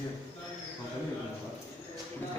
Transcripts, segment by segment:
ஐயா நான் தண்ணி இருக்குங்களா குடிக்க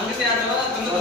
அங்கிட்டு யாரோ தொண்ணூறு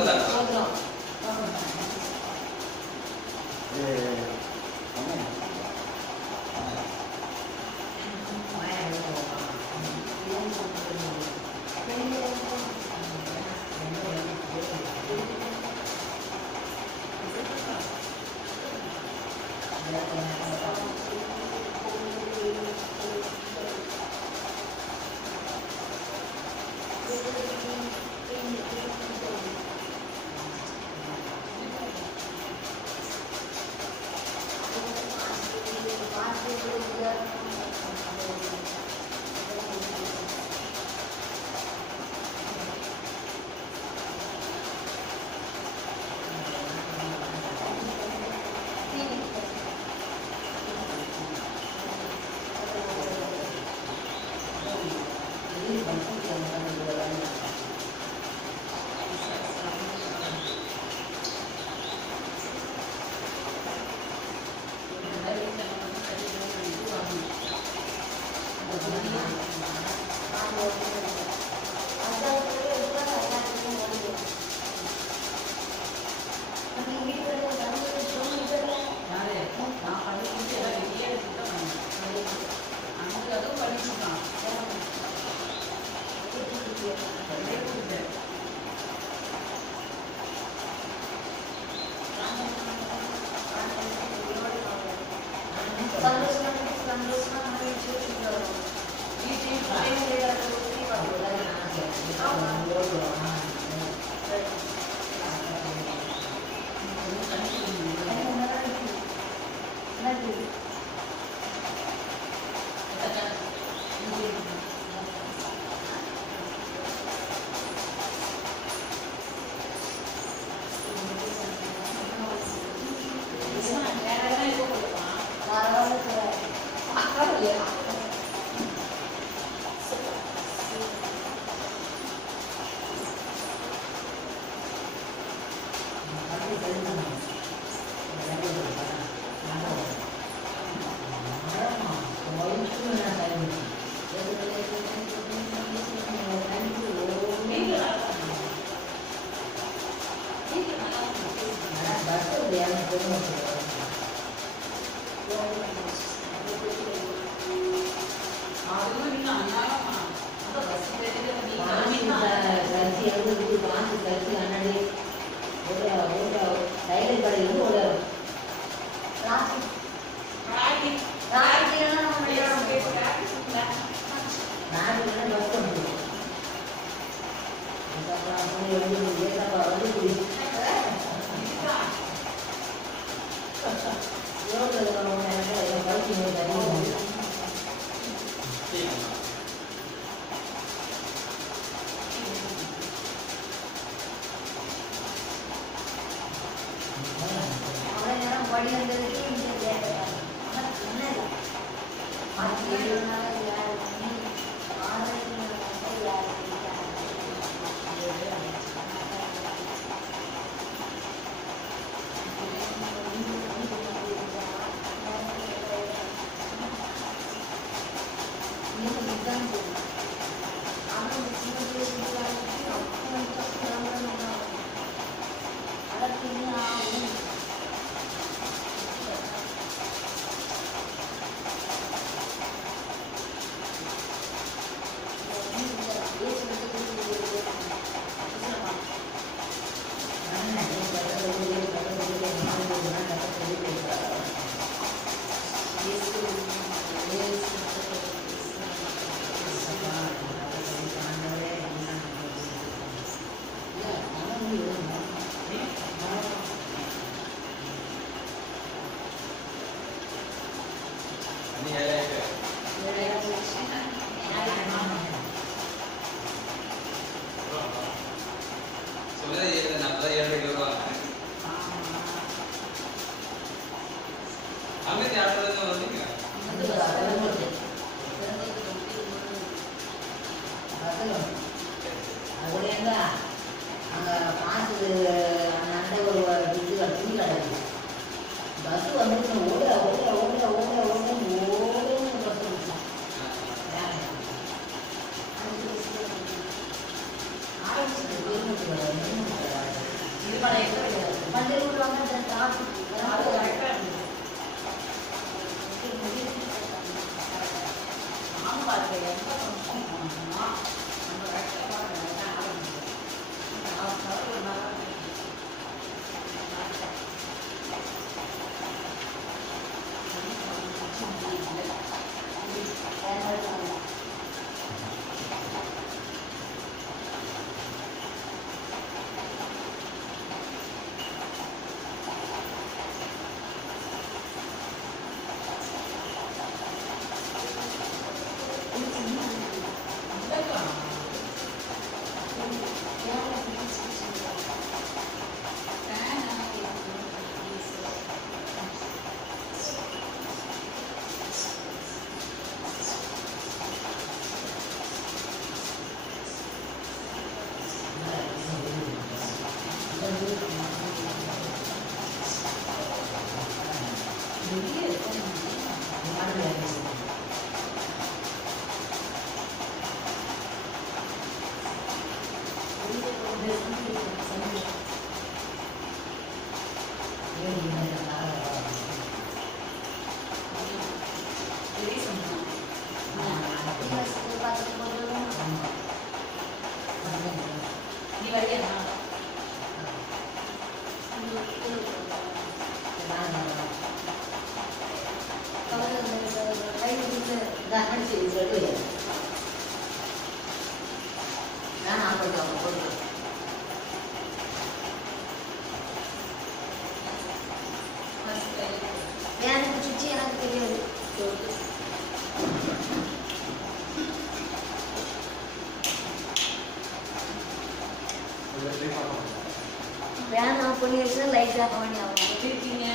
ஃபேன் ஆஃப் பண்ணி வச்சா லைட் ஆஃப் பண்ணி ஆகும். எப்படி இருக்கீங்க?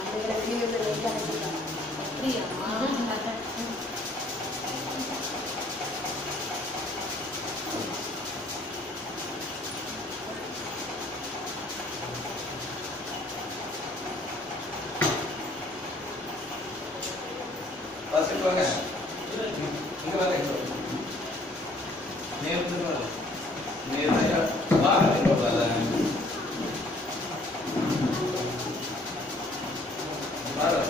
அந்த வீடியோல லைட் ஆகிட்டாங்க. அப்படியா? வாங்க இங்க வாங்க நேர்ல வாங்க நேர்ல வாங்க இங்க வாங்க வாங்க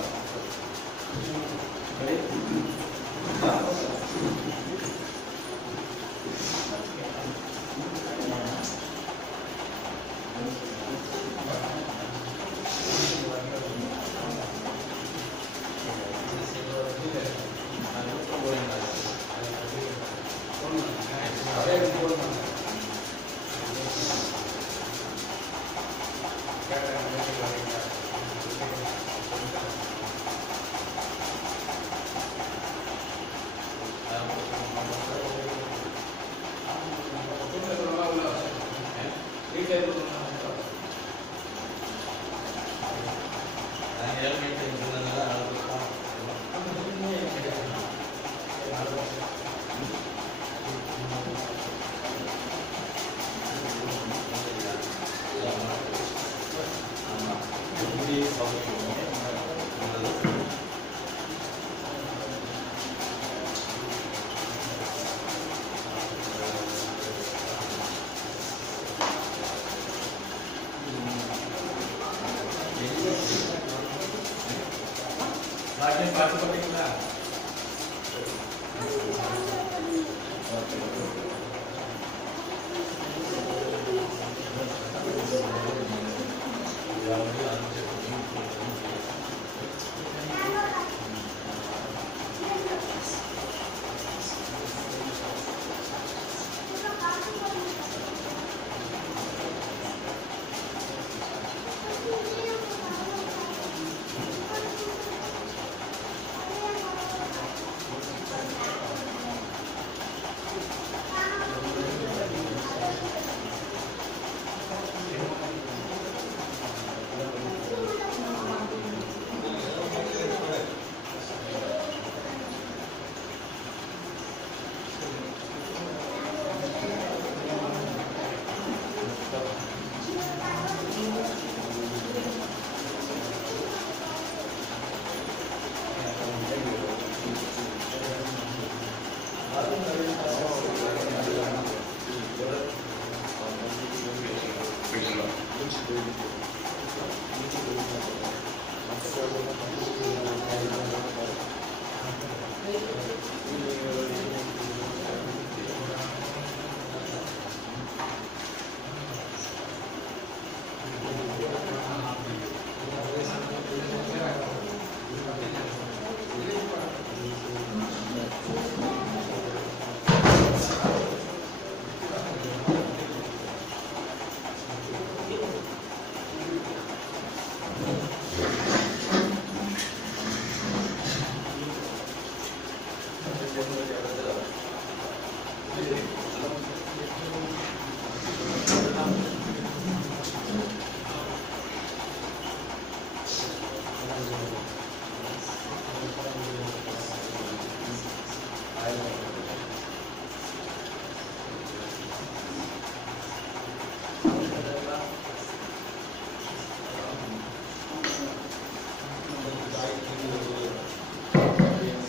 Lagi satu penting lah.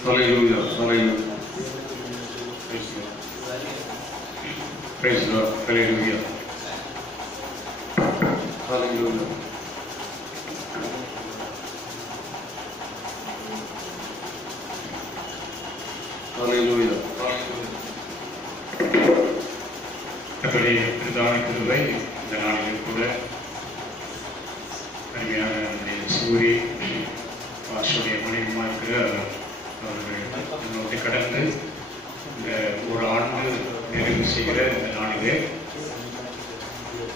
Hallelujah, hallelujah. Praise the Lord, hallelujah. Hallelujah. Hallelujah. அப்படி பிரதான கிருபை இந்த நாளில் கூட அருமையான நம்முடைய சூரி ஆசுடைய மனைவிமா இருக்கிற அவர்கள் நோக்கி கடந்து இந்த ஒரு ஆண்டு நிறைவு செய்கிற இந்த நாளிலே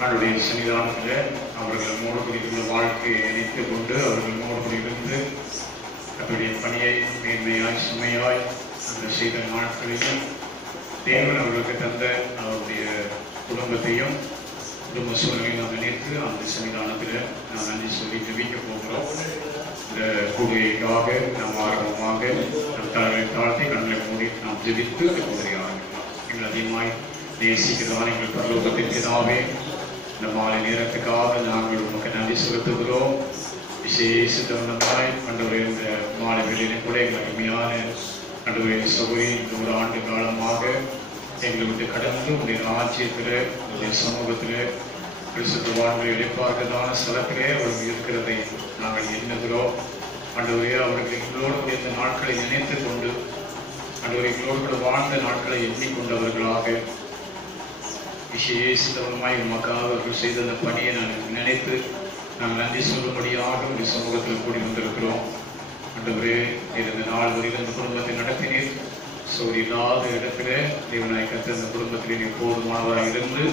அவருடைய சன்னிதானத்தில் அவர்கள் மூடக்கூடியுள்ள வாழ்க்கையை நினைத்து கொண்டு அவர்கள் மூடக்கூடியிருந்து அவருடைய பணியை மேன்மையாய் சுமையாய் அந்த செய்த நாட்களையும் தேவன் அவர்களுக்கு தந்த அவருடைய குடும்பத்தையும் குடும்ப சூழ்நிலையும் நாம் நினைத்து அந்த சன்னிதானத்தில் நாம் நன்றி சொல்லி ஜெபிக்க போகிறோம். இந்த கூடுகைக்காக நாம் ஆர்வமாக நம் தலைகளை தாழ்த்தி கண்களை மூடி நாம் ஜெபித்து அந்த கூடுகையை ஆரம்பிக்கலாம். எங்கள் அதிகமாய் நேசிக்கிறதான எங்கள் பரலோகத்தின் பிதாவே, இந்த மாலை நேரத்துக்காக நாங்கள் உமக்கு நன்றி செலுத்துகிறோம். விசேஷ தருணமாய் ஆண்டவரே இந்த மாலை வேளையிலே கூட எங்கள் அருமையான ஆண்டவரே சகோதரி இந்த ஒரு ஆண்டு காலமாக எங்களை விட்டு கடந்து உடைய ராஜ்யத்தில் உடைய சமூகத்தில் பரிசுத்த வாழ்வை இழைப்பார்க்கதான ஸ்தலத்திலே அவர்கள் இருக்கிறதை நாங்கள் எண்ணுகிறோம். ஆண்டவரே அவர்கள் எங்களோடு இந்த நாட்களை நினைத்து கொண்டு ஆண்டவரை எங்களோடு கூட வாழ்ந்த நாட்களை எண்ணிக்கொண்டவர்களாக விசேஷமாய் உமக்காக அவர்கள் செய்த அந்த பணியை நாங்கள் நினைத்து நாங்கள் நன்றி சொல்லும்படியாக உடைய சமூகத்தில் கூடி வந்திருக்கிறோம். ஆண்டவரே இந்த நாள் வரையில் இந்த குடும்பத்தை நடத்தினீர். சோறு இல்லாத இடத்துல தேவனாய் கர்த்தர் இந்த குடும்பத்திலே நீ போதுமானவராக இருந்து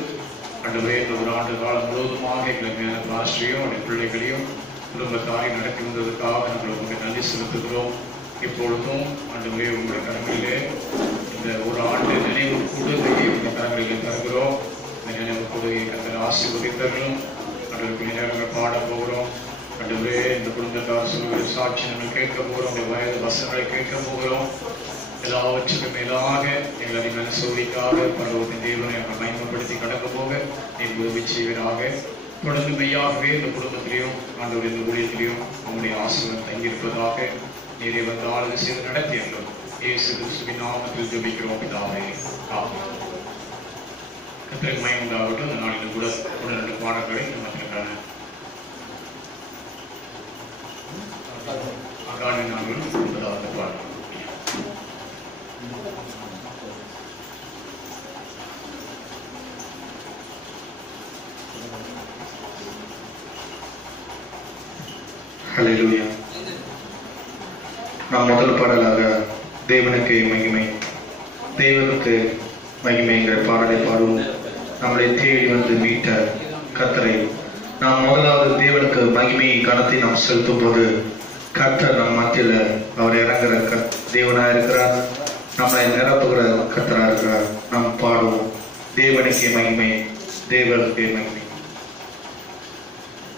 ஆண்டவரே இந்த ஒரு ஆண்டு காலம் முழுவதுமாக எங்களை பாஸ்டரையும் அவருடைய பிள்ளைகளையும் குடும்பத்தாரையும் நடத்தி வந்ததற்காக நாங்கள் உங்களுக்கு நன்றி செலுத்துகிறோம். இப்பொழுதும் ஆண்டவரே உங்களுடைய கரங்களிலே இந்த ஒரு ஆண்டு நினைவு கூடுகையை உங்களுடைய கரங்களிலே தருகிறோம். இந்த நினைவு கூடுகையை கர்த்தர் ஆசீர்வதித்தர்களும் ஆண்டவருக்கு நேரங்கள் பாட போகிறோம். ஆண்டவரே இந்த குடும்பத்தார் சொல்கிற சாட்சி நாங்கள் கேட்க போகிறோம். இந்த வயது வசனங்களை கேட்க போகிறோம். எல்லாவற்றுக்கும் மேலாக எங்கள் அதிகமான சோதிக்காக பரலோகத்தின் தேவனை நாங்கள் பயன்படுத்தி கடக்க போக நீங்கள் உதவி செய்வீராக. தொடர்ந்து மெய்யாகவே இந்த குடும்பத்திலையும் ஆண்டவருடைய இந்த ஊழியத்திலையும் அவங்களுடைய ஆசீர்வாதம் தங்கியிருப்பதாக நீரை வந்து ஆளுகை செய்து நடத்தியங்களும் இயேசு கிறிஸ்துவின் நாமத்தில் ஜெபிக்கிறோம் பிதாவே. ஆமென். கர்த்தருக்கு மகிமை உண்டாகட்டும். இந்த நாளில் கூட 2 பாடல்களை நமக்கான அகாணி நாங்கள் 9வது பாடல். ஹல்லேலூயா. நாம் முதல் பாடலாக தேவனுக்கு மகிமை, தேவனுக்கு மகிமைங்கிற பாடலை பாடுவோம். நம்மளை தேடி வந்து மீட்ட கர்த்தரை நாம் முதலாவது தேவனுக்கு மகிமையை கணத்தை நாம் செலுத்தும் போது கர்த்தர் நம் மத்தியில் அவர் இறங்குற தேவனா இருக்கிறார், நம்மளை நிரப்புகிற கர்த்தரா இருக்கிறார். நாம் பாடுவோம் தேவனுக்கு மகிமை, தேவனுக்கு மகிமை.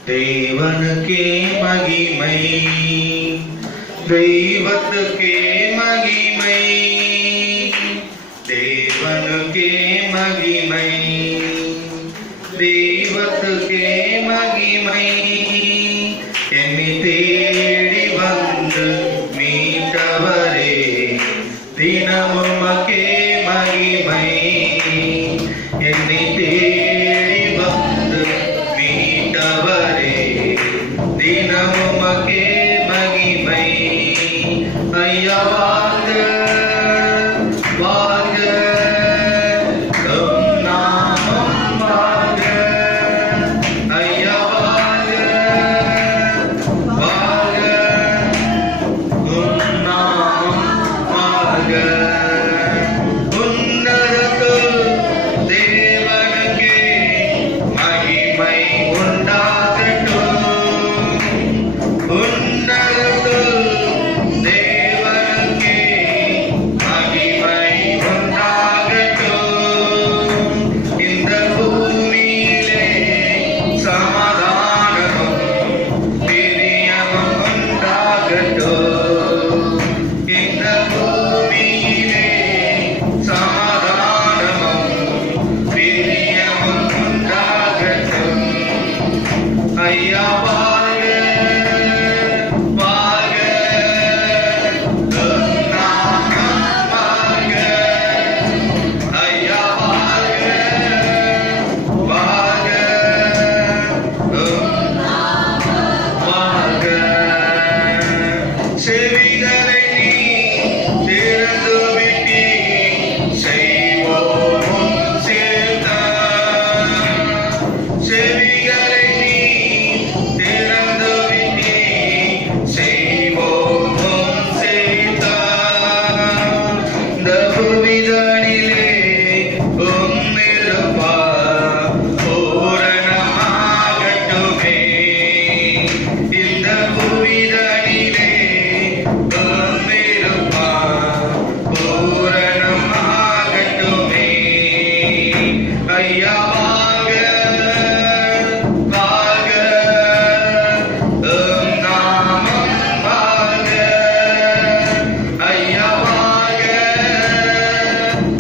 தேவனுக்கே மகிமை, தெய்வத்துக்கே மகிமை, தேவனுக்கே மகிமை, தெய்வத்துக்கே மகிமை. என்னை தேடி வந்து மீட்டவரே தினமும் மக்கே மகிமை. என்னை தேடி வந்து மீட்ட தினமும் உமக்கே மகிமை. ஐயா வாழ்க வாழ்க, உம் நாமம் வாழ்க. ஐயா வாழ்க வாழ்க, உம் நாமம் வாழ்க. உன்னதத்தில் தேவனுக்கே மகிமை உண்டாகட்டும். உன்னதத்தில் தேவனுக்கே மகிமை உண்டாகட்டும். இந்த பூமியிலே சமாதானமும் பிரியமும் உண்டாகட்டும். இந்த பூமியிலே சமாதானமும் பிரியமும் உண்டாகட்டும். ஐயா வாழ்க வாழ்க, உம் நாமம் வாழ்க. ஐயா வாழ்க வாழ்க, உம் நாமம் வாழ்க. செவிகளை நீ திறந்து விட்டீர், செய்வோம் உம் சித்தம். செவிகளை நீ திறந்து விட்டீர், செய்வோம் உம் சித்தம். இந்த புவிதனிலே உம் இருப்பார் பூரணமாகட்டுமே. இந்த புவிதனிலே உம் இருப்பார் பூரணமாகட்டுமே. ஐயா வாழ்க வாழ்க, உம் நாமம் வாழ்க. ஐயா வாழ்க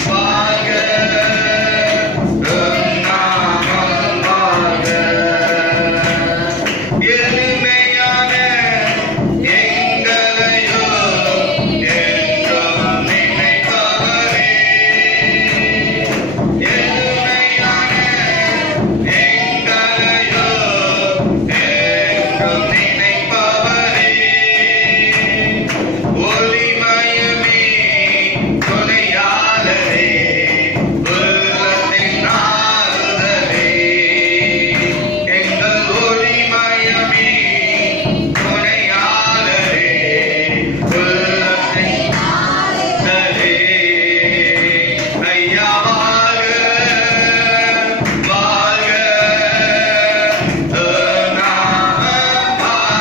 வாழ்க, உம் நாமம் வாழ்க. எளிமையான எங்களையோ என்றும் நினைப்பவரே. எளிமையான எங்களையோ என்றும் நினைப்பவரே. ஒளிமயமே துணையாளரே, உள்ளத்தின் ஆறுதலே. எங்கள் ஒளிமயமே துணையாளரே, உள்ளத்தின் ஆறுதலே. ஐயா வாழ்க வாழ்க, உம் நாமம் வாழ்க.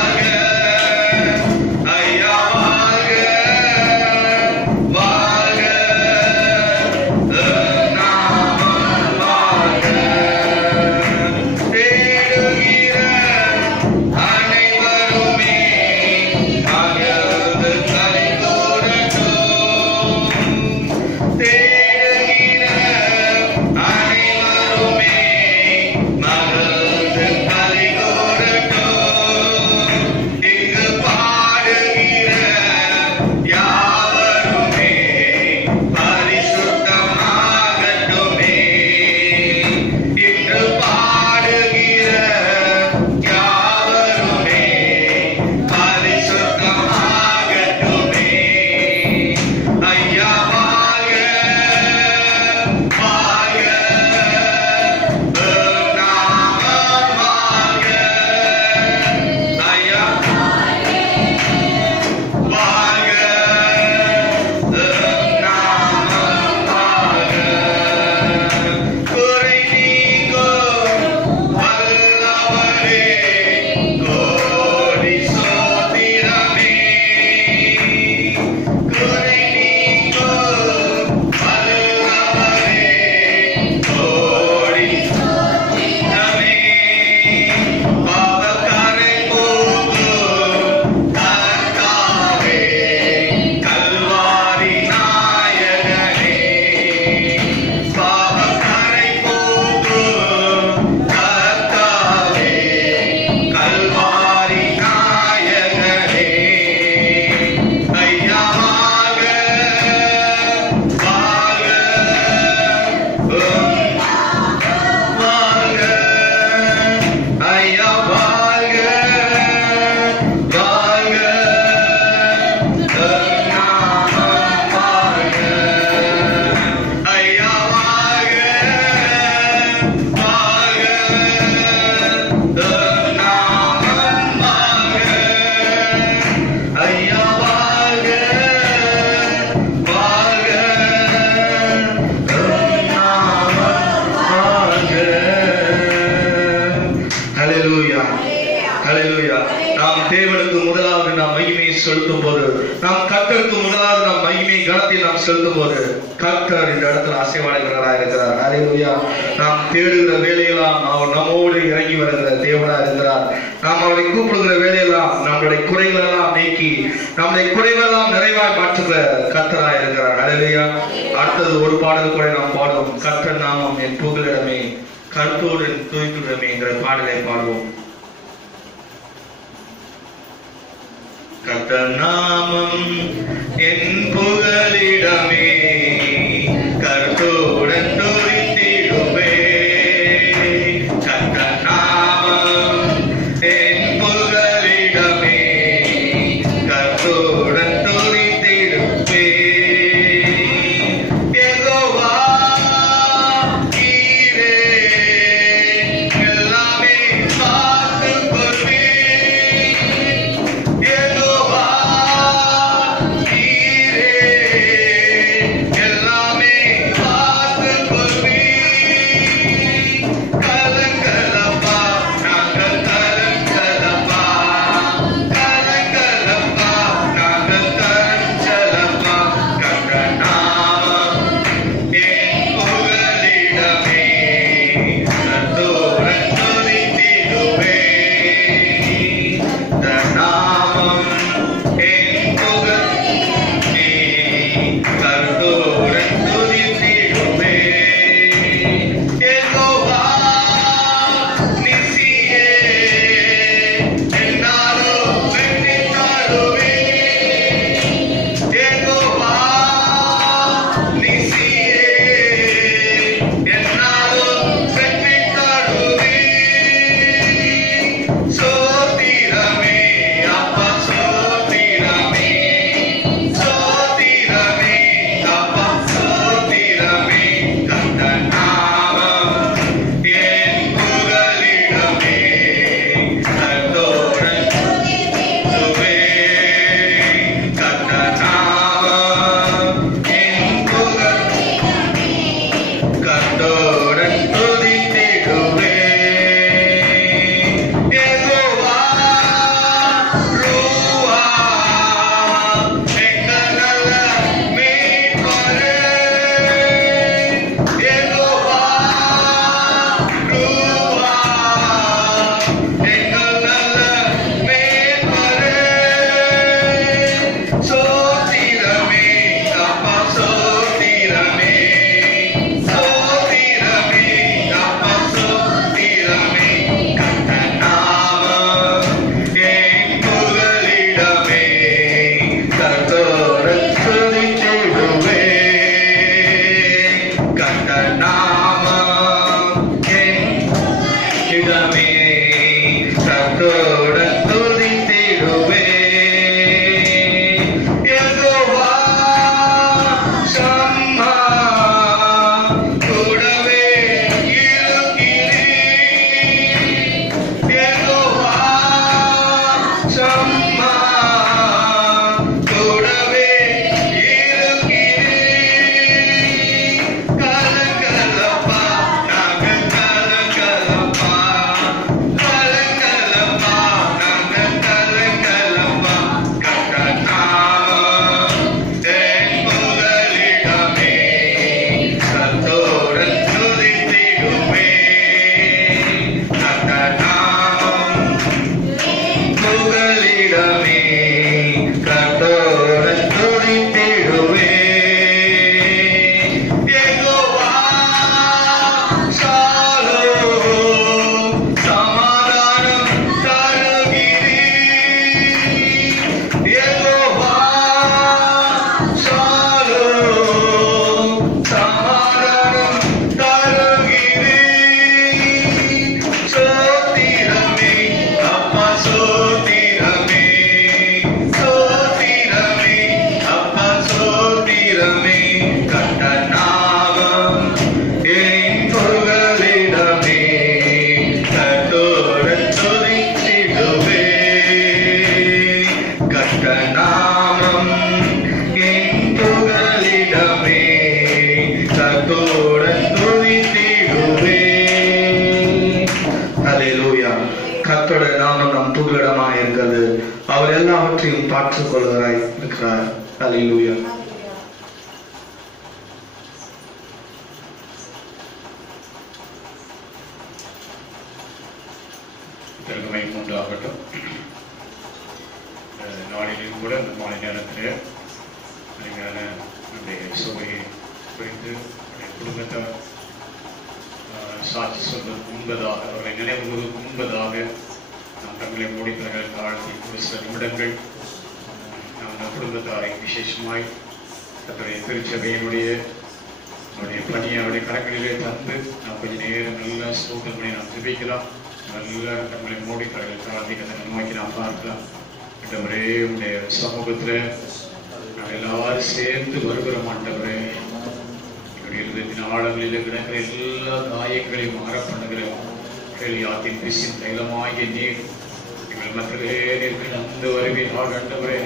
ஹல்லேலூயா. நாம் தேவனுக்கு முதலாவது நாம் மகிமையை செலுத்தும் போது, நாம் கர்த்தருக்கு முதலாவது நாம் மகிமை கனத்தை நாம் செலுத்தும் போது, கர்த்தர் இந்த இடத்துல அசைவாடுகிறவராக இருக்கிறார். ஹல்லேலூயா. நாம் தேடுகிற வேலையெல்லாம் அவர் நம்மோடு இறங்கி வருகிற தேவனா இருக்கிறார். நாம் அவரை கூப்பிடுகிற வேலையெல்லாம் நம்முடைய குறைகளெல்லாம் நீக்கி நம்முடைய குறைகளெல்லாம் நிறைவாய் மாற்றுகிற கர்த்தராக இருக்கிறார். ஹல்லேலூயா. அடுத்தது ஒரு பாடல் கூட நாம் பாடுவோம். கர்த்தர் நாமம் என் புகலிடமே, கர்த்தோடு துதிக்குடமே என்ற பாடலை பாடுவோம். கர்த்தர் நாமம் என் புகலிடமே, கர்த்தருடன் துதித்திடுவே. கர்த்தர் நாமம் என் புகலிடமே, கர்த்தருடன் துதித்திடுவே. யெகோவா நீரே எல்லாமே பார்த்துக் கொள்வீர். யெகோவா நீரே எல்லாமே பார்த்துக் கொள்வீர். கலங்கலப்பா நாங்கள் கலங்கலப்பா, கலங்கலப்பா நாங்கள் கலங்கலப்பா. கர்த்தர் நாமம் என் புகலிடமே, கர்த்தருடன் துதித்திடுவே. கர்த்தர் நாமம் என் புகலிடமே, கர்த்தருடன் துதித்திடுவே. யெகோவா நிசியே என்னாலும் வெற்றி தருவீர். யெகோவா நிசியே என்னாலும் வெற்றி தருவீர். சோத்திரமே அப்பா சோத்திரமே, சோத்திரமே அப்பா சோத்திரமே. கர்த்தர் நாமம் என் புகலிடமே, கர்த்தருடன் துதித்திடுவே. கர்த்தர் நாமம் என் புகலிடமே, கர்த்தருடன் துதித்திடுவே. யெகோவா ரூவா எங்கள் நல்ல மீட்பரே. யெகோவா ரூவா எங்கள் நல்ல மீட்பரே. சோத்திரமே அப்பா சோத்திரமே, சோத்திரமே அப்பா சோத்திரமே. கர்த்தர் நாமம் என் புகலிடமே, கர்த்தருடன் துதித்திடுவே. கர்த்தர் நாமம் என் புகலிடமே, கர்த்தருடன் துதித்திடுவே. யெகோவா சம்மா கூடவே இருக்கிறீர். யெகோவா சம்மா கூடவே இருக்கிறீர். கலங்கலப்பா நாங்கள் கலங்கலப்பா, கலங்கலப்பா நாங்கள் கலங்கலப்பா. கர்த்தர் நாமம் என் புகலிடமே, கர்த்தருடன் துதித்திடுவே. கர்த்தர் நாமம் புகலிடமே, இடம் புகலிடமாக இருக்கிறது. அவர் எல்லாவற்றையும் பார்த்துக் கொள்வராய் இருக்கிறார். அல்லேலூயா. திருகமை மூன்றாகட்டும். நாளிலும் கூட இந்த மாலை நேரத்தில் அருமையான நம்முடைய சோகையை குறித்து குடும்பத்தார் சாட்சி சொல்வதற்கு முன்பதாக, அவர்களை நினைவுவதற்கு முன்பதாக நாம் தங்களை மூடித்தர்கள் தாழ்த்தி ஒரு சில நிமிடங்கள் நாம் குடும்பத்தாரை விசேஷமாய் தன்னுடைய திருச்சபையினுடைய பணியை அவருடைய கரங்களிலே தந்து நாம் கொஞ்ச நேரம் நல்ல ஸ்தோத்திரம் பண்ணி நாம் ஜெபிக்கலாம். நல்ல தங்களை மூடித்தர்கள் தாழ்த்தி கதை நோக்கி நாம் பார்க்கலாம். ஆண்டவரே, உடைய சமூகத்தில் நாங்கள் எல்லாரும் சேர்ந்து வருகிறோம். ஆண்டவரே, இருபத்தின் ஆழங்களில் கிடக்கிற எல்லா காயங்களையும் மாற பண்ணுகிறோம். கேளியாத்தின் பிசின் தைலமாகிய நீர் எங்கள் மற்றே அந்த வருவீர்கள். ஆண்டவரே,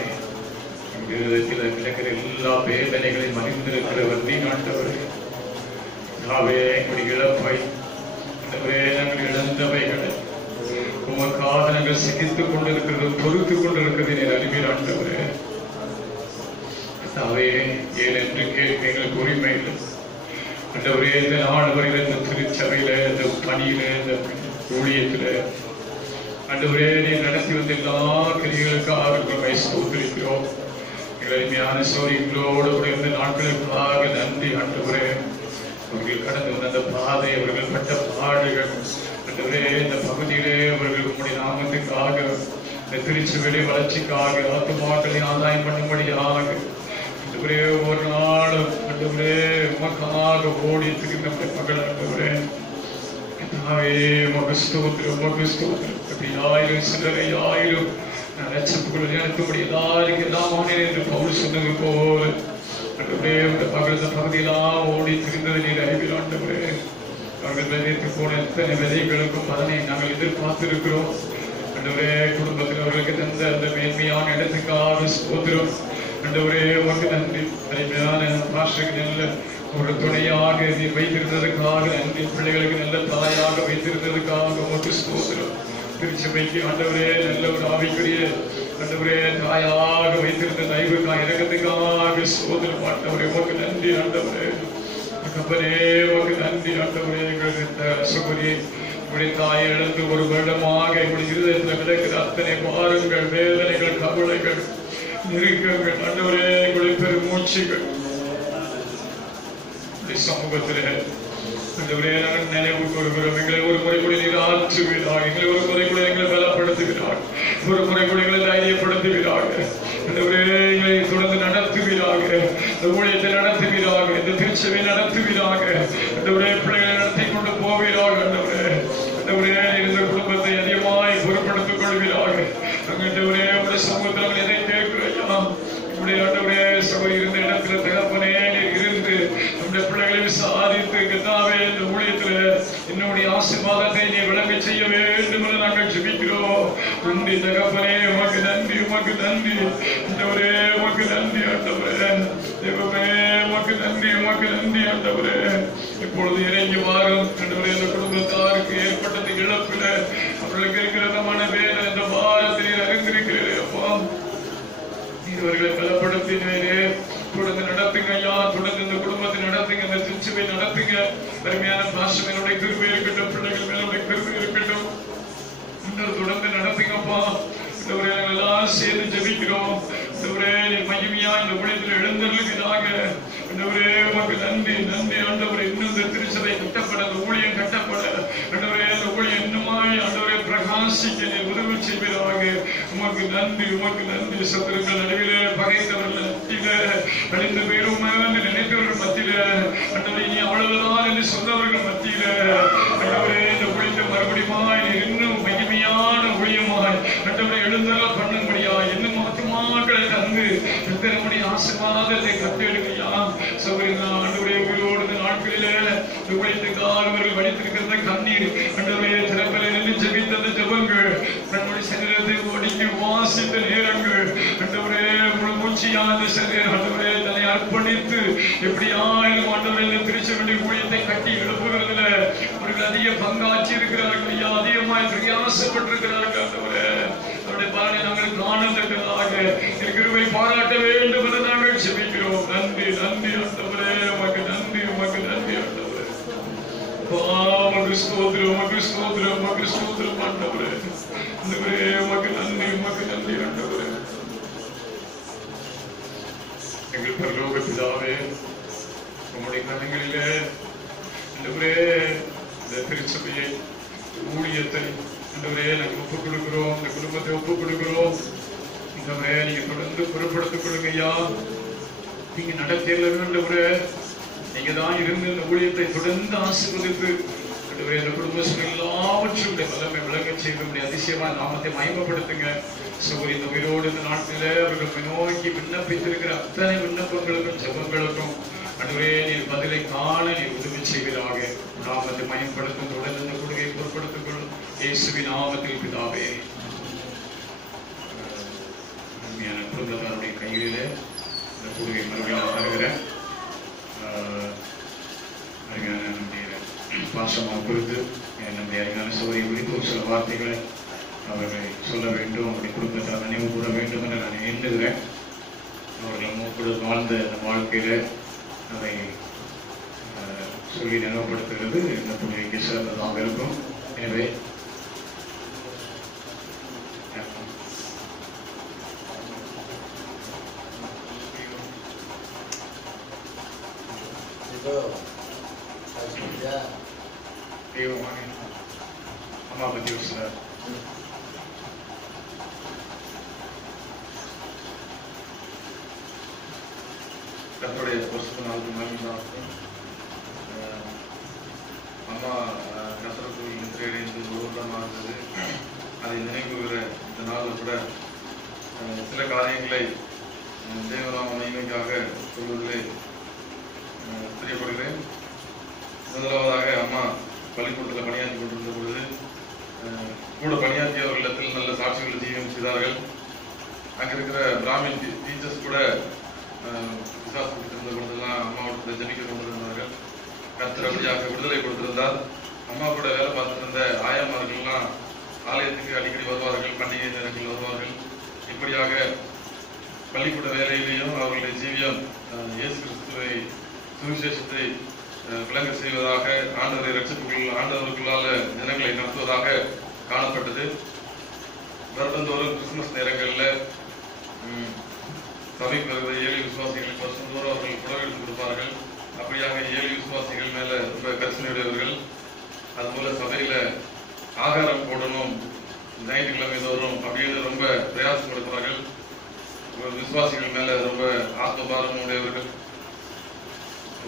எங்கள் இருதயத்தில் கிடக்கிற எல்லா வேதனைகளையும் அறிந்திருக்கிறவர் நீ. ஆண்டவரே, நாவே எங்களுடைய இழப்பை, ஆண்டவரே, நாங்கள் இழந்தவைகளை உமக்காக நாங்கள் சிகித்துக் கொண்டிருக்கிறது, பொறுத்துக் கொண்டிருக்கிறது நீர் அறிவீர். ஆண்டவரே, நாவே ஏன் என்று கேட்க எங்களுக்கு உரிமை இல்லை. ஆண்டவரே, இந்த நாள் வரையில் இந்த திருச்சபையில, இந்த பணியில, இந்த ஊழியத்துல ஆண்டவரே நீர் நடத்தி வந்த எல்லா கிரிகளுக்காக உங்களை ஸ்தோத்திரிக்கிறோம். எங்களுடைய சோரிகளோடு கூட இந்த நாட்களுக்காக நன்றி. ஆண்டவரே, அவர்கள் கடந்து வந்த அந்த பாதை, அவர்கள் பட்ட பாடுகள், ஆண்டவரே இந்த பகுதியிலே அவர்கள் உங்களுடைய நாமத்துக்காக, இந்த திருச்சபையிலே வளர்ச்சிக்காக, ஆத்துமாக்களை ஆதாயம் பண்ணும்படியாக ஆண்டவரே ஒரு நாளும் ஆண்டவரே உமக்காக ஓடி திருந்த மகள். ஆண்டவரே, உமக்கு ஸ்தோத்திரம், உமக்கு ஸ்தோத்திரம். 10,000 சிலரை 1000 லட்சத்துக்குள்ள நினைத்தபடி எல்லாருக்கும் எல்லாமான என்று பவுல் சொன்னது போல ஆண்டவரே இந்த பகுதியெல்லாம் ஓடி திரிந்தது நீர் அறிவில். ஆண்டவரே, அவர்கள் விதைத்து போன எத்தனை விதைகளுக்கும் அதனை நாங்கள் எதிர்பார்த்திருக்கிறோம். ஆண்டவரே, குடும்பத்தில் அவர்களுக்கு தந்த அந்த மேன்மையான இடத்துக்காக ஸ்தோத்திரம். ஆண்டவரே, உமக்கு நன்றி. அருமையான பாஸ்டருக்கு நல்ல ஒரு துணையாக நீர் வைத்திருந்ததுக்காக நன்றி. பிள்ளைகளுக்கு நல்ல தாயாக வைத்திருந்ததுக்காக உமக்கு ஸ்தோத்திரம். திருச்சபைக்கு ஆண்டவரே நல்ல ஒரு ஆவிக்குரிய ஆண்டவரே தாயாக வைத்திருந்த தயவுக்காக இறக்கத்துக்காக ஸ்தோத்திரம். ஆண்டவரே, உமக்கு நன்றி. ஆண்டவரே, கப்பனே உமக்கு நன்றி. ஆண்டவரே, எங்களுடைய சகோதரி உங்களுடைய தாயை இழந்து ஒரு வருடமாக எங்களுடைய இருதயத்தில் கிடக்கிற அத்தனை பாரங்கள், வேதனைகள், கவலைகள், நெருக்கங்கள், ஆண்டவரே எங்களுடைய பெருமூச்சுகள் சமூகத்திலே ஆண்டவரே நாங்கள் நினைவு கூறுகிறோம். எங்களை ஒரு முறை கூட நீர் ஆற்றுவீராக, எங்களை ஒரு முறை கூட எங்களை பலப்படுத்துகிறார், ஒரு முறை கூட எங்களை தைரியப்படுத்துவீராக. ஆண்டவரே, எங்களை தொடர்ந்து நடத்துவீராக, இந்த ஊழியத்தை நடத்துவீராக, இந்த திருச்சபை நடத்துவீராக. ஆண்டவரே, பிள்ளைகளை நடத்தி கொண்டு போவீராக. ஆண்டவரே, ஆண்டவரே இந்த குடும்பத்தை அதிகமாய் பொறுப்படுத்திக் கொள்வீராக. ஆண்டவரே, உடைய சமூகத்தில் நாங்கள் எதை கேட்கிறோம், உடைய ஆண்டவரே சபை இருந்த இடத்துல தகப்பனே இருந்து நம்முடைய பிள்ளைகளை விசாரித்து கத்தாவே இந்த ஊழியத்தில் என்னுடைய ஆசீர்வாதத்தை நீ விளங்க செய்ய வேண்டும் என்று நாங்கள் ஜெபிக்கிறோம். நன்றி தகப்பனே, உமக்கு நன்றி, உமக்கு நன்றி. ஆண்டவரே, உமக்கு நன்றி. ஆண்டவரே, தேவமே உமக்கு நன்றி, உமக்கு நன்றி. ஆண்டவரே, இப்பொழுது இறங்கி வாரும். ஆண்டவரே, இந்த குடும்பத்தாருக்கு ஏற்பட்டது இழப்பில அவர்களுக்கு இருக்கிற மனவேத இந்த பாரத்தை அறிந்திருக்கிறேன். அப்பா, இவர்களை பலப்படுத்தினே தொடர்ந்து நடத்துங்க ஐயா, தொடர்ந்து இந்த குடும்பத்தை நடத்துங்க, இந்த திருச்சபை நடத்துங்க. அருமையான பாஷனுடைய கிருபை இருக்கட்டும், பிள்ளைகள் மேலுடைய கிருபை இருக்கட்டும். இன்னொரு தொடர்ந்து நடத்துங்கப்பா. எல்லாம் சேர்ந்து ஜெபிக்கிறோம். மகிமையா இந்த ஊழியத்தில் எழுந்தருளுகிறாங்க. உமக்கு நன்றி, நன்றி ஆண்டவரே. இன்னும் இந்த திருச்சபை கட்டப்பட, அந்த ஊழியம் கட்டப்பட ஆண்டவரே, அந்த ஊழியம் இன்னுமாய் ஆண்டவரே பிரகாசிக்க நீ உதவி செய்வீராக. உமக்கு நன்றி, உமக்கு நன்றி. சத்துருக்கள் நடுவிலே, பகைத்தவர்கள் மத்தியில, அழிந்து போயிடுமா என்று நினைத்தவர்கள் மத்தியில, ஆண்டவரே நீ அவ்வளவுதான் என்று சொன்னவர்கள் மத்தியில ஆண்டவரே இந்த ஊழியத்தை மறுபடியுமாய் இன்னும் மகிமையான ஊழியமாய் ஆண்டவரை எழுந்தருள பண்ணும்படியா இன்னும் ஆத்துமாக்களை தந்து நம்முடைய ஆசீர்வாதத்தை கட்டெடுக்கையா. சகோதரன் ஆண்டவரே, உயிரோடு நாட்களிலே ஊழியத்துக்காக அவர்கள் வடித்திருக்கிற கண்ணீர் ஆண்டவரே திறப்பில் நின்று ஜெபித்த ஜெபங்கள், நம்முடைய சரீரத்தை ஒடுக்கி வாசித்த நேரங்கள் ஆண்டவரே முழு மூச்சியான சரீரம் ஆண்டவரே தன்னை அர்ப்பணித்து எப்படியாயிரம் ஆண்டவரே திருச்ச வேண்டிய ஊழியத்தை கட்டி எழுப்புகிறதுல அவர்கள் அதிக பங்காற்றி இருக்கிறார்கள், அதிகமாய் பிரயாசப்பட்டிருக்கிறார்கள். ஆண்டவரே கரங்களில ஆண்டவரே இந்த திருச்சபையை ஊழியத்தை ஆண்டவரே நாங்கள் ஒப்புக் கொடுக்கிறோம். இந்த குடும்பத்தை ஒப்புக் கொடுக்கிறோம். ஆண்டவரே நீங்க தொடர்ந்து பொறுப்படுத்திக் கொள்ளுங்க ஐயா. நீங்க நடத்தியல ஆண்டவரே நீங்க தான் இருந்து இந்த ஊழியத்தை தொடர்ந்து ஆசீர்வதித்து ஆண்டவரே இந்த குடும்பங்கள் எல்லாவற்றும் வல்லமை விளங்க செய்து அதிசயமான நாமத்தை மகிமைப்படுத்துங்க. சகோதரி இந்த உயிரோடு இந்த நாட்டில அவர்கள் நோக்கி விண்ணப்பித்திருக்கிற அத்தனை விண்ணப்பங்களுக்கும் ஜெபங்களுக்கும் ஆண்டவரே நீர் பதிலை காண நீர் உதவி செய்வதாக. நாமத்தை மயப்படுத்தும் தொடர்ந்து இந்த கொடுகையை பொருட்படுத்திக் கொள்ளும் இயேசுவின் நாமத்தில் பிதாவே. அருமையான குடும்பத்தாருடைய கையில இந்த கொடுகை மறுபடியும் தருகிறேன். அருமையான நம்முடைய பாசமாக குறித்து நம்முடைய அருமையான சோதனை குறித்து சில வார்த்தைகளை அவர்களை சொல்ல வேண்டும். அவருடைய குடும்பத்தார் நினைவு கூற வேண்டும் என்று நான் எண்ணுகிறேன். அவர்கள் மூப்போடு வாழ்ந்த அந்த வாழ்க்கையில அதை சொல்லி நினைவுபடுத்துகிறது நம்முடைய சிறந்ததாக இருக்கும். எனவே அம்மா பத்தி சார் கர்த்தருடைய பரிசுத்த நாமத்துக்கு மகிமை உண்டாகட்டும். அம்மா கர்த்தருக்குள் நித்திரையடைந்து ஒருவரமாக இருந்தது. அதை நினைவுகிற இந்த நாளில் கூட சில காரியங்களை தேவநாம மகிமைக்காக சொல்வதிலே தெரியப்படுகிறேன். முதலாவதாக அம்மா பள்ளிக்கூடத்தில் பணியாற்றி கொண்டிருந்த பொழுது கூட பணியாற்றியவர்களிடத்தில் நல்ல சாட்சிகளை ஜீவனம் செய்தார்கள். அங்கே இருக்கிற பிராமின் டீச்சர்ஸ் கூட விசுவாசம் கொடுத்திருந்த பொழுதெல்லாம் அம்மாவோட ஜெபிக்க கொண்டிருந்தார்கள். கர்த்தர் அப்படியாக விடுதலை கொடுத்திருந்தார். அம்மா கூட வேலை பார்த்திருந்த ஆயமார்கள்லாம் ஆலயத்துக்கு அடிக்கடி வருவார்கள், பண்டிகை நேரத்தில் வருவார்கள். இப்படியாக பள்ளிக்கூட வேலையிலேயும் அவர்களுடைய ஜீவியம் இயேசு கிறிஸ்துவை சுவிசேஷத்தை விளங்க செய்வதாக ஆண்டவரை ரட்சிப்புகள் ஆண்டவர்களால் ஜனங்களை நடத்துவதாக காணப்பட்டது. வருடந்தோறும் கிறிஸ்துமஸ் நேரங்களில் சபைக்கு வருகிற ஏழை விசுவாசிகளுக்கு வருஷந்தோறும் அவர்கள் புடவை எடுத்து கொடுப்பார்கள். அப்படியாக ஏழை விசுவாசிகள் மேல ரொம்ப கரிசனையுடையவர்கள். அதுபோல சபையில ஆகாரம் போடணும், ஞாயிற்றுக்கிழமை தோறும் அப்படின்னு ரொம்ப பிரயாசம் கொடுக்கிறார்கள். விசுவாசிகள் மேல ரொம்ப ஆத்மபாரம் உடையவர்கள்.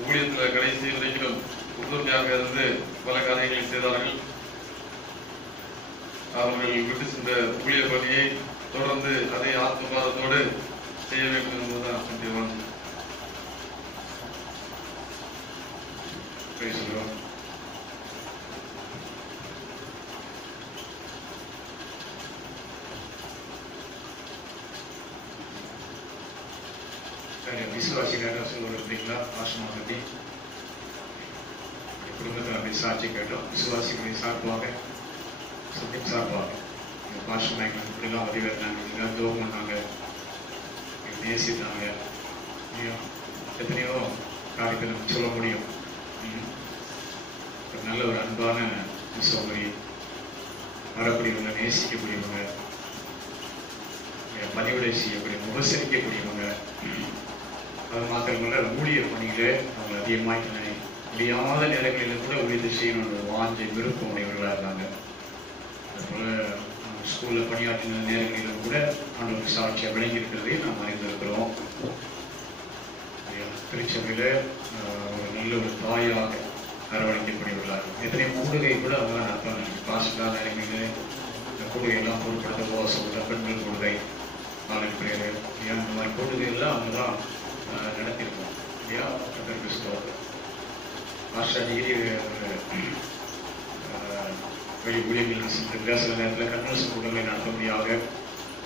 ஊழியத்தில் கடைசி வரைக்கும் உறுதுணையாக இருந்து பல காரியங்களை செய்தார்கள். அவர்கள் விட்டு சென்ற ஊழிய பணியை தொடர்ந்து அதை ஆத்மபாரத்தோடு செய்ய வேண்டும் என்பதுதான் முக்கியமான பேசுகிறோம். விசுவாசிக்காக சொல்லுறீங்களா? ஆசமா பற்றி குடும்பத்தில் அப்படி சாட்சி கேட்டோம். விசுவாசிகளை சார்பாக சார்பாக பாஷமாக இப்படிலாம் உதவி இருந்தாங்க, தோகம் பண்ணாங்க, நேசித்தாங்க. எத்தனையோ காரியத்தை நம்ம சொல்ல முடியும். நல்ல ஒரு அன்பான சௌகரி, வரக்கூடியவங்க, நேசிக்கக்கூடியவங்க, பணிவிடை செய்யக்கூடியவங்க, உபசரிக்கக்கூடியவங்க. அது மாத்திரமல்ல ஊழியர் பணிகளே அவங்க அதிகமாக முடியாத நேரங்களில் கூட ஊழியத்தை செய்யணுன்ற வாஞ்சை விருப்பம் உடையவர்களாக இருந்தாங்க. அதுபோல ஸ்கூலில் பணியாற்றின நேரங்களிலும் கூட ஆண்டவருக்கு சாட்சியாக விளங்கி இருக்கிறதையும் நாம் அறிந்திருக்கிறோம். திருச்சபையில ஒரு நல்ல ஒரு தாயாக அரவணைக்கக்கூடியவர்களாக எத்தனை கூடுகை கூட அவங்க நடத்துவாங்க. காசுக்காக நேரங்களில் இந்த கூடுகையெல்லாம் பொருட்படுத்த போசப்பட்ட பெண்கள் கூடுகை, நாளைக்கு பிரேயர், இந்த மாதிரி கூடுகையெல்லாம் அவங்க தான் நடத்தியிருக்கோம் இல்லையா? கிறிஸ்தவர்கள் ஆஷா டிகிரி வெளி ஊழியர்கள் சென்று பேசுகிற நேரத்தில் கன்வென்ஷன் கூட்டங்களை நடத்த முடியாது,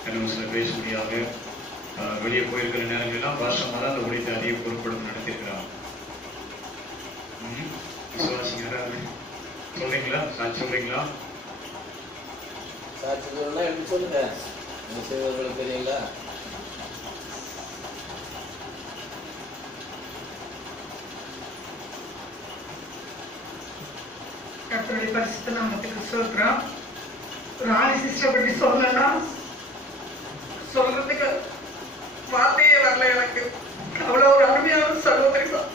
கன்வென்ஷனில் பேச முடியாது. வெளியே போயிருக்கிற நேரங்களெல்லாம் பாஷமாக தான் அந்த ஊழியத்தை அதிக பொருட்படுத்தி நடத்தியிருக்கிறாங்க. விசுவாசிங்க யாராவது சொல்றீங்களா? சாட்சி சொல்றீங்களா? சாட்சி சொல்லணும்னா எப்படி சொல்லுங்க, உங்க செய்வர்களுக்கு தெரியுங்களா? கர்த்தருடைய பரிசுத்த நாமத்துக்கு சொல்றோம். ராணி சிஸ்டர் பற்றி சொல்லணும்னா சொல்றதுக்கு வார்த்தையே வரல எனக்கு. அவ்வளோ ஒரு அருமையான சகோதரி தான்.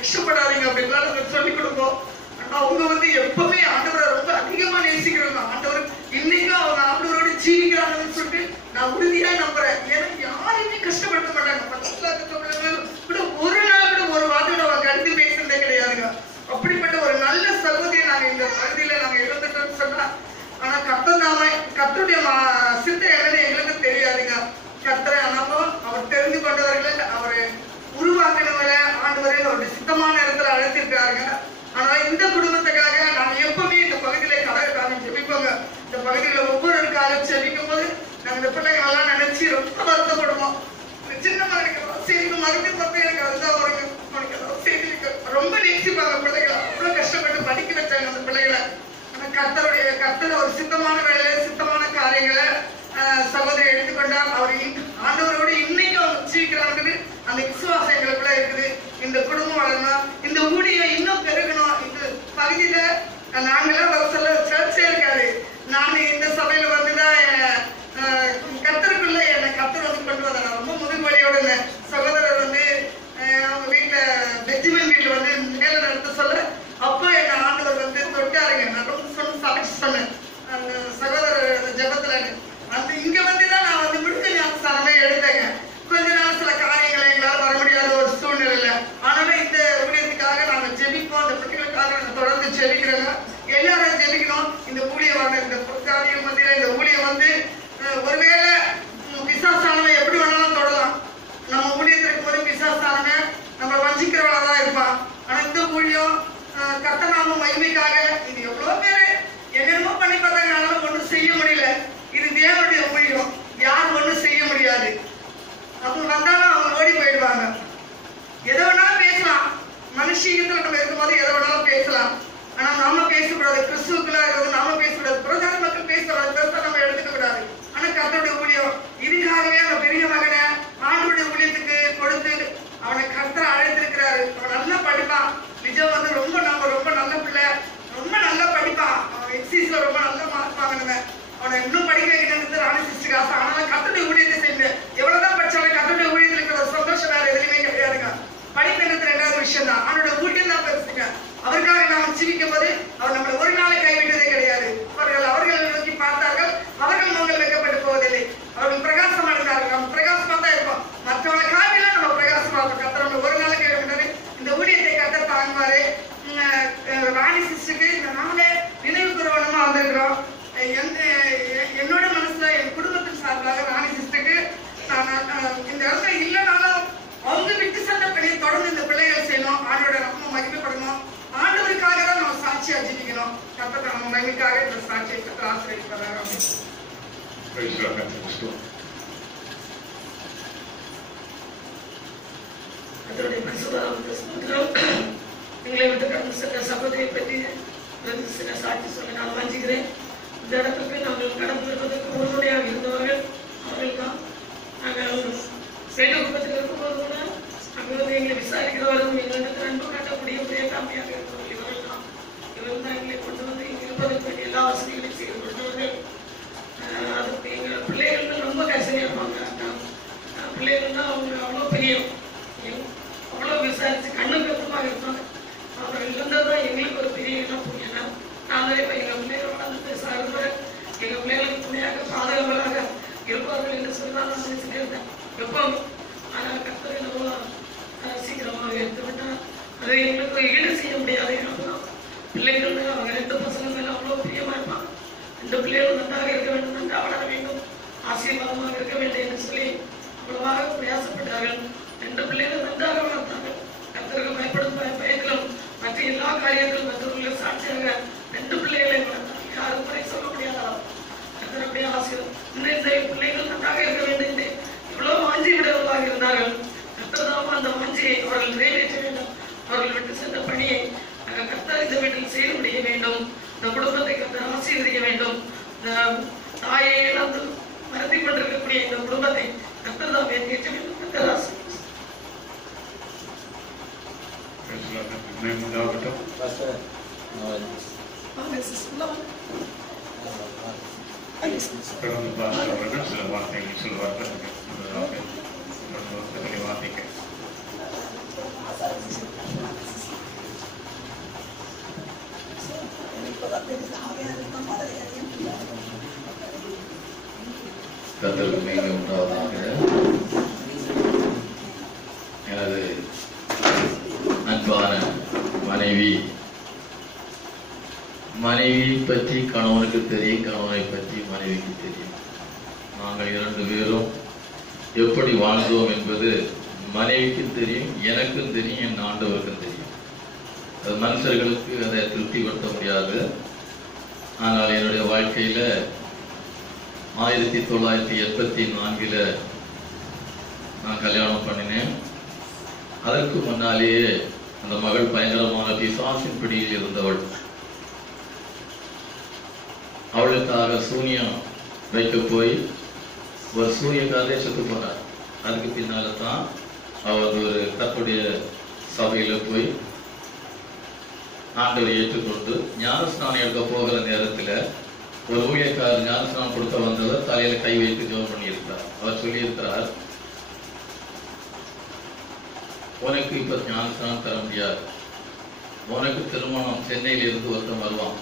கஷ்டப்படாதீங்க அப்படின்லாம் நாங்க சொல்லிக் கொடுப்போம். ஆனா அவங்க வந்து எப்பவுமே ஆண்டவரை ரொம்ப அதிகமா நேசிக்கிறாங்க. ஆண்டவர் இன்னைக்கும் அவங்க ஆண்டவரோட ஜீவிக்கிறாங்கன்னு சொல்லிட்டு நான் உறுதியா நம்புறேன். ஏன்னா யாரையுமே கஷ்டப்படுத்த மாட்டாங்க. பக்கத்துல கூட ஒரு நாள் கூட ஒரு வார்த்தையோட அவங்க கருத்து பேசுறதே கிடையாதுங்க. அப்படிப்பட்ட ஒரு நல்ல சகோதரியை நாங்க இந்த பகுதியில நாங்க இழந்துட்டோம்னு சொன்னா, ஆனா கர்த்தருடைய சித்த என்னன்னு எங்களுக்கு தெரியாதுங்க. கர்த்தரை ஆனாலும் அவர் தெரிந்து கொண்டவர்களை அவரை உருவாக்கினவரை ஆண்டவரை அவருடைய சித்தமான இடத்துல அழைத்திருக்காருங்க. ஆனா இந்த குடும்பத்துக்காக நாங்க எப்பவுமே இந்த பகுதியில நாங்க ஜெபிப்போங்க. இந்த பகுதியில ஒவ்வொருவருக்காக ஜெபிக்கும் போது நாங்க இந்த பிள்ளைங்க எல்லாம் நினைச்சு ரொம்ப வருத்தப்படுவோம். சின்ன மறுபடியும் மறுபடியும் எனக்கு அதுதான் வருங்க. ரொம்ப நேசிப்பாங்க பிள்ளைகளை. அவ்வளவு கஷ்டப்பட்டு படிக்க வச்சாங்க அந்த பிள்ளைகளை. ஆனா கர்த்தர் ஒரு சித்தமான வேலையை சித்தமான காரியங்களை சகோதரி எடுத்துக்கொண்டால் அவர் ஆண்டவரோடு இன்னைக்கு அவங்க ஜீவிக்கிறாங்க. அந்த விசுவாசம் எங்களுக்குள்ள இருக்குது. இந்த குடும்பம் வளரணும், இந்த ஊழியம் இன்னும் பெருகணும். இந்த பகுதியில நாங்களாம் வர சொல்ல சர்ச்சே இருக்காது. நான் இந்த சபையில வந்துதான் கர்த்தருக்குள்ள என்னை கர்த்தர் வந்து கொண்டு வந்தாங்க. ரொம்ப முதுகு வலியோட இருந்தேன். சகோதரர் வந்து அவங்க வீட்டுல பெஞ்சிமன் வீட்டுல வந்து மேல நடத்த சொல்ல அப்ப என்ன ஆண்டவர் வந்து தொட்டாருங்க. நான் ரொம்ப சமைச்சு சொன்னேன் அந்த சகோதரர் ஜெபத்துல. அந்த இங்க வந்துதான் நான் வந்து முடிஞ்ச ஞானஸ்தானமே எடுத்தேங்க. கொஞ்ச நாள் சில காரியங்களை எங்களால வர முடியாத ஒரு சூழ்நிலையில, ஆனாலும் இந்த ஊழியத்துக்காக நாங்க ஜெபிப்போம். அந்த பிள்ளைகளுக்காக நாங்க தொடர்ந்து ஜெபிக்கிறோங்க. எல்லாரும் ஜெபிக்கணும். இந்த ஊழியம் வர இந்த காரியம் மத்தியில இந்த ஊழியம் வந்து ஒருவேளை பிசாசானவன் எப்படி வேணாலும் தொடலாம். நம்ம ஊழியத்திற்கு போது பிசாசானவன் நம்ம வஞ்சிக்கிறவளா தான் இருப்பான். ஆனா இந்த ஊழியம் கர்த்தநாம மகிமைக்காக இது எவ்வளவு பேரு என்னென்னமோ பண்ணி பார்த்தாங்க. ஆனாலும் ஒண்ணும் செய்ய முடியல. இது தேவனுடைய ஊழியம். யாரும் ஒண்ணும் செய்ய முடியாது. அவங்க வந்தாலும் அவங்க ஓடி போயிடுவாங்க. எதை வேணாலும் பேசலாம். மனுஷீகத்துல நம்ம இருக்கும்போது எதை வேணாலும் பேசலாம். ஆனா நாம பேசக்கூடாது. கிறிஸ்துவுக்குள்ளா இருக்கிறது நாம பேசக்கூடாது. புறஜாதி மக்கள் பேசக்கூடாது. பெருசா நம்ம எடுத்துக்க கூடாது. ஆனா கர்த்தருடைய ஊழியம் இதுக்காகவே அந்த பெரிய மகனை ஆண்டவருடைய ஊழியத்துக்கு கொடுத்து அவனை கர்த்தர் அழைத்திருக்கிறாரு. அவன் நல்லா படிப்பான். நிஜம் வந்து ரொம்ப நல்ல பிள்ளை. ரொம்ப நல்லா படிப்பான். அவன் எக்ஸைஸ்ல ரொம்ப நல்ல மார்க் வாங்கினவன். அவனை இன்னும் படிக்க வைக்கணும்னு ராணி சிஸ்டருக்கு ஆசை. ஆனாலும் கர்த்தருடைய ஊழியத்தை செய்ய எவ்வளவுதான் படிச்சாலும் கர்த்தருடைய ஊழியத்தில் இருக்கிற சந்தோஷம் வேற எதுலையுமே கிடையாதுங்க. படிக்கிறது ரெண்டாவது விஷயம் தான். அவனோட ஊழியம் தான் பெருசுங்க. அவருக்காக நாம் ஜீவிக்கும் போது அவர் நம்மளை ஒரு நாளை கைவிட்டதே கிடையாது. அவர்களை நோக்கி பார்த்தார்கள். அவர்கள் முகங்கள் வைக்கப்பட்டு போவதில்லை. அவர்கள் பிரகாசமா இருந்தார்கள். நம்ம பிரகாசமா தான் இருப்போம். மற்றவங்களை காட்டிலாம் நம்ம பிரகாசமா இருப்போம். கர்த்தர் நம்ம ஒரு நாளை கைவிட்டாரு. இந்த ஊழியத்தை கர்த்தர் தாங்குவாரு. ராணி சிஸ்டருக்கு நாமளே நினைவு கூறவனமா வந்திருக்கிறோம். என்னோட மனசுல என் குடும்பத்தின் சார்பாக ராணி சிஸ்டருக்கு இந்த இடத்துல இல்லைனாலும் அவங்க விட்டு சென்ற பணியை தொடர்ந்து இந்த பிள்ளைகள் செய்யணும். ஆண்டோட நம்ம மகிமைப்படணும். ஆண்டவருக்காக தான் நம்ம சாட்சியா ஜீவிக்கணும். கர்த்தர் நம்ம மகிமைக்காக இந்த சாட்சியை ஆசிரியர் அதனுடைய எங்களை விட்டு கடந்து சென்ற சகோதரியை பற்றி சில சாட்சி சொல்ல நான் வஞ்சிக்கிறேன். இந்த இடத்துக்கு நாங்கள் கடந்து வருவதற்கு உறுதுணையாக இருந்தவர்கள் அவர்கள் தான். நாங்கள் சேட்டு குடும்பத்தில் இருக்கும்போது கூட அங்கே வந்து எங்களை விசாரிக்கிறவர்களும் எங்களுக்கு அன்பு காட்டக்கூடிய ஒரே காமையாக இருந்தவர்கள் இவர்கள் தான். இவர்கள் தான் எங்களை கொண்டு வந்து இங்கே இருப்பதற்கு வேண்டிய எல்லா வசதிகளையும் செய்து கொடுத்தவர்கள். அதுக்கு எங்கள் பிள்ளைகள் ரொம்ப கசனையாக இருப்பாங்க. பிள்ளைகள்னா அவங்க அவ்வளோ பிரியம். அவ்வளோ விசாரிச்சு கண்ணு கருத்துமாக இருப்பாங்க. அவர்கள் இருந்ததுதான் எங்களுக்கு ஒரு பெரிய இடம். ஏன்னா நாங்களே இப்போ எங்கள் பிள்ளைகள் வளர்ந்து சார்ந்தவர் எங்கள் பிள்ளைகளுக்கு துணையாக பாதுகாவலாக இருப்பார்கள் என்று சொல்லி தான் நான் நினைச்சுட்டே இருந்தேன் எப்பவும். ஆனால் கர்த்தர் எவ்வளோ சீக்கிரமாக எடுத்து விட்டால் அதை எங்களுக்கு ஈடு செய்ய முடியாது. பிள்ளைகள் அவங்க 2 பசங்க மேலே அவ்வளோ பிரியமாக இருப்பாங்க. 2 பிள்ளைகளும் நன்றாக இருக்க வேண்டும், நன்றாக வளர வேண்டும், ஆசீர்வாதமாக இருக்க வேண்டும் என்று சொல்லி அவ்வளவாக பிரயாசப்பட்டார்கள். 2 பிள்ளைகளும் நன்றாக வளர்த்தார்கள். கர்த்தருக்கு பயப்படும் பயத்திலும் மற்ற எல்லா காரியங்களும் மற்றவர்களுக்கு சாட்சியாக 2 பிள்ளைகளை வளர்த்தார்கள். யாரும் குறை சொல்ல முடியாதா? கர்த்தருடைய ஆசீர்வாதம். இந்த பிள்ளைகள் நன்றாக இருக்க வேண்டும் என்று இவ்வளவு வாஞ்சி விடவர்களாக இருந்தார்கள். கர்த்தர்தாமா அந்த வாஞ்சியை அவர்கள் நிறைவேற்ற வேண்டும். அவர்கள் விட்டு சென்ற பணியை கர்த்தர் இந்த வீட்டில் செய்து முடிய வேண்டும். இந்த குடும்பத்தை கர்த்தர் ஆசீர்வதிக்க வேண்டும். இந்த தாயை இழந்து மறந்து கொண்டிருக்கக்கூடிய இந்த குடும்பத்தை கர்த்தர் தான் ஏற்க வேண்டும். கர்த்தர் ஆசீர்வதிக்க சில வார்த்தைகள் சொல்வார்கள். வார்த்தைக்கு கர்த்தருக்கு மகிமை உண்டாவதாக. எனது அன்பான மனைவி பற்றி கணவனுக்கு தெரியும், கணவனை பற்றி மனைவிக்கு தெரியும். நாங்கள் 2 பேரும் எப்படி வாழ்ந்தோம் என்பது மனைவிக்கும் தெரியும், எனக்கும் தெரியும், என் ஆண்டவருக்கும் தெரியும். அது மனுஷர்களுக்கு அதை திருப்திப்படுத்த முடியாது. ஆனால் என்னுடைய வாழ்க்கையில 1984 நான் கல்யாணம் பண்ணினேன். அதற்கு முன்னாலேயே அந்த மகள் பயங்கரமான பிசாசின் பிடியில் இருந்தவள். அவளுக்காக சூனியம் வைக்க போய் ஒரு சூரியக்காரே செத்து போனார். அதுக்கு பின்னால தான் அவள் ஒரு கர்த்தருடைய சபையில போய் ஆண்டவரை ஏற்றுக்கொண்டு ஞானஸ்நானம் எடுக்க போகிற நேரத்தில் ஒரு ஊழியக்காரர் ஞானஸ்நானம் கொடுக்க வந்தவர் தலையில கை வைத்து ஜெபம் பண்ணியிருக்கிறார். அவர் சொல்லியிருக்கிறார், உனக்கு இப்ப ஞானஸ்நானம் தர முடியாது, உனக்கு திருமணம் சென்னையில இருந்து ஒருத்தன் வருவான்,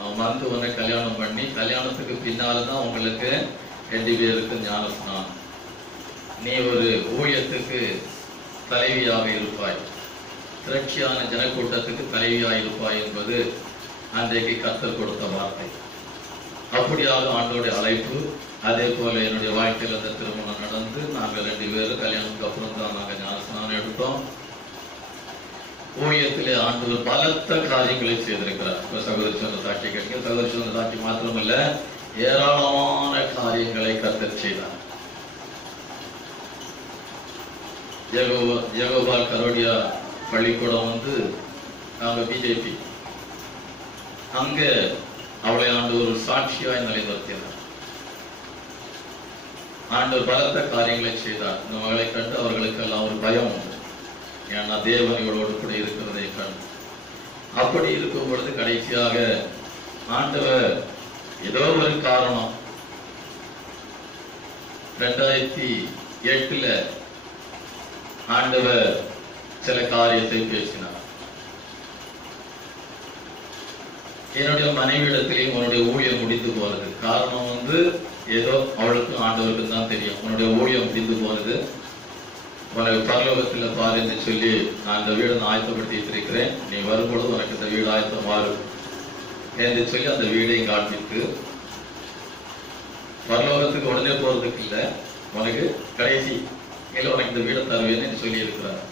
அவன் வந்து உன்னை கல்யாணம் பண்ணி கல்யாணத்துக்கு பின்னால்தான் உங்களுக்கு 2 பேருக்கு ஞானஸ்நானம். நீ ஒரு ஊழியத்துக்கு தலைவியாக இருப்பாய், திரட்சியான ஜனக்கூட்டத்துக்கு தலைவியாக இருப்பாய் என்பது அன்றைக்கு கர்த்தர் கொடுத்த வார்த்தை. அப்படியாக ஆண்டோடைய அழைப்பு. அதே போல என்னுடைய வாழ்க்கையில் அந்த திருமணம் நடந்து நாங்கள் 2 பேரும் கல்யாணத்துக்கு அப்புறம் தான் நாங்கள் ஞானஸ்நானம் எடுத்தோம். ஊழியத்திலே ஆண்டவர் பலத்த காரியங்களை செய்திருக்கிறார். சகோதரி சொன்ன சாட்சி கேட்க, சகோதரி சொன்ன சாட்சி மாத்திரமல்ல, ஏராளமான காரியங்களை கர்த்தர் செய்தார். ஜெகோபால் கரோடியா பள்ளிக்கூடம் வந்து நாங்க பிஜேபி, அங்க அவளை ஆண்டவர் ஒரு சாட்சியாய் நிலைநிறுத்தினார். ஆண்டவர் பலத்த காரியங்களை செய்தார். இந்த மகளை கண்டு அவர்களுக்கு எல்லாம் ஒரு பயம் உண்டு. ஏன்னா தேவன் இவளோடு கூட இருக்கிறதை கண்டு. அப்படி இருக்கும் பொழுது கடைசியாக ஆண்டவர் ஏதோ ஒரு காரணம் 2008 ஆண்டவர் சில காரியத்தை பேசினார். என்னுடைய மனைவியிடத்திலேயும் உன்னுடைய ஊழியம் முடிந்து போனது. காரணம் வந்து ஏதோ அவளுக்கு ஆண்டவருக்கு தான் தெரியும். உன்னுடைய ஊழியம் முடிந்து போனது, உனக்கு பரலோகத்தில் பாரு என்று சொல்லி நான் இந்த வீடை ஆயத்தப்படுத்தி இருக்கிறேன், நீ வரும்பொழுது உனக்கு இந்த வீடு ஆயத்தம் மாறும் என்று சொல்லி அந்த வீடையும் காண்பித்து, பரலோகத்துக்கு உடனே போறதுக்கு இல்லை, உனக்கு கடைசி இல்லை உனக்கு இந்த வீடை தருவேன்னு சொல்லி இருக்கிறார்.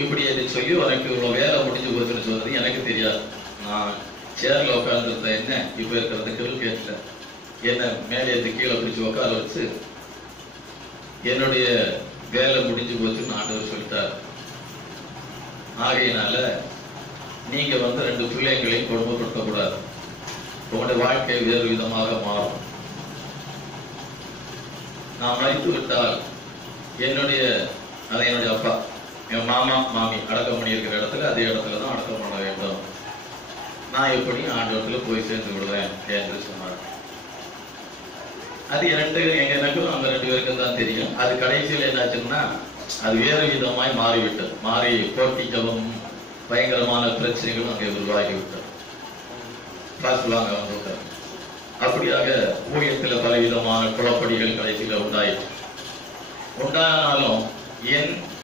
இப்படி என்று சொல்லி உனக்கு இவ்வளவு வேலை முடிஞ்சு போச்சுன்னு சொல்றது எனக்கு தெரியாது. நான் சேர்ல உட்கார்ந்துருந்த என்ன இப்ப இருக்கிறது கேள்வி கேட்கல, என்ன மேலே இருந்து கீழே பிடிச்சு உட்கார வச்சு என்னுடைய வேலை முடிஞ்சு போச்சுன்னு ஆண்டவர் சொல்லிட்டார். ஆகையினால நீங்க வந்து 2 பிள்ளைங்களையும் கொடுமைப்படுத்தக்கூடாது, உங்களுடைய வாழ்க்கை வேறு விதமாக மாறும். நான் மறித்து விட்டால் என்னுடைய அப்பா, என் மாமா மாமி அடக்கம் பண்ணியிருக்கிற இடத்துல அதே இடத்துல தான் அடக்கம் பண்ண வேண்டும். நான் எப்படி ஆண்டவரத்துல போய் சேர்ந்து விடுவேன் என்று சொன்னார். அது எனக்கும் அந்த 2 பேருக்கும் தான் தெரியும். அது கடைசியில் என்னாச்சுன்னா அது வேறு விதமாய் மாறிவிட்டது. மாறி போட்டி ஜபம் பயங்கரமான பிரச்சனைகளும் அங்கே உருவாகிவிட்டது. வாங்க வந்துவிட்டார். அப்படியாக ஊழியத்தில் பலவிதமான குழப்படிகள் கடைசியில் உண்டாயிற்று. உண்டானாலும் என்